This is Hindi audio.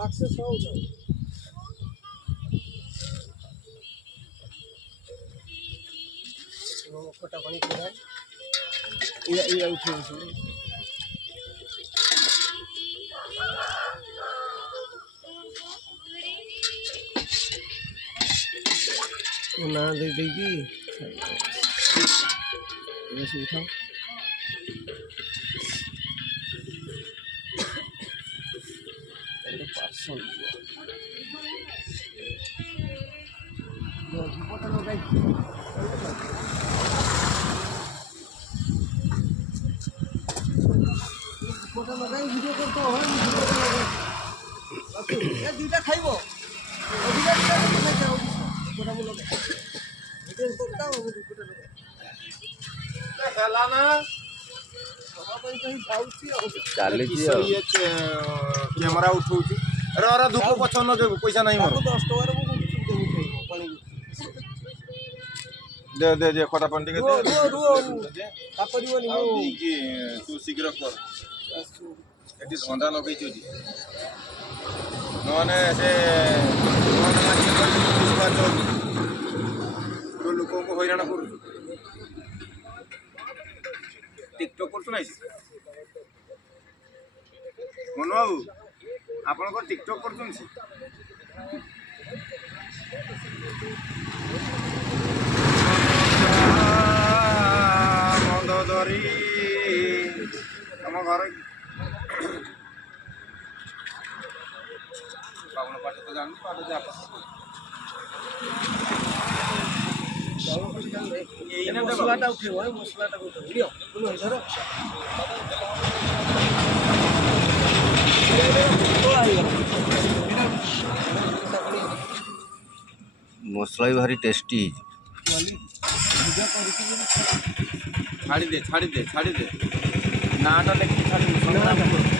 सक्सेस हो कोटा पानी पूरा ये उठे ना दे देगी ऐसे उठाओ पार्सल फोटो लगाई फोटो लगाई वीडियो करते हो ये दुटा खाइबो दुटा खाइ जाओ फोटो बोलो वीडियो करता हो फोटो लगाई सालाना चाली कैमरा उठाऊँ अरे अरे धूप पछन देबू पैसा नहीं मोर 10 टका दे दे दे खटा पानी के दे रुओ कापरिवनी मो कि तू शीघ्र कर एटी धंदा लगेछु जी नने से लोक को हैरान करू टिकटॉक करछु नाही मनु बाबू आपण को टिकटॉक करछन छी मंद धरी हम घर बाबू पाठ तो जान पाठ जा मसलाटा उठेबो मसलाटा उठेबो लियो सुनो इधर मसला भी भारी टेस्टी छाड़ी दे नाटा लेके छाड़ी दे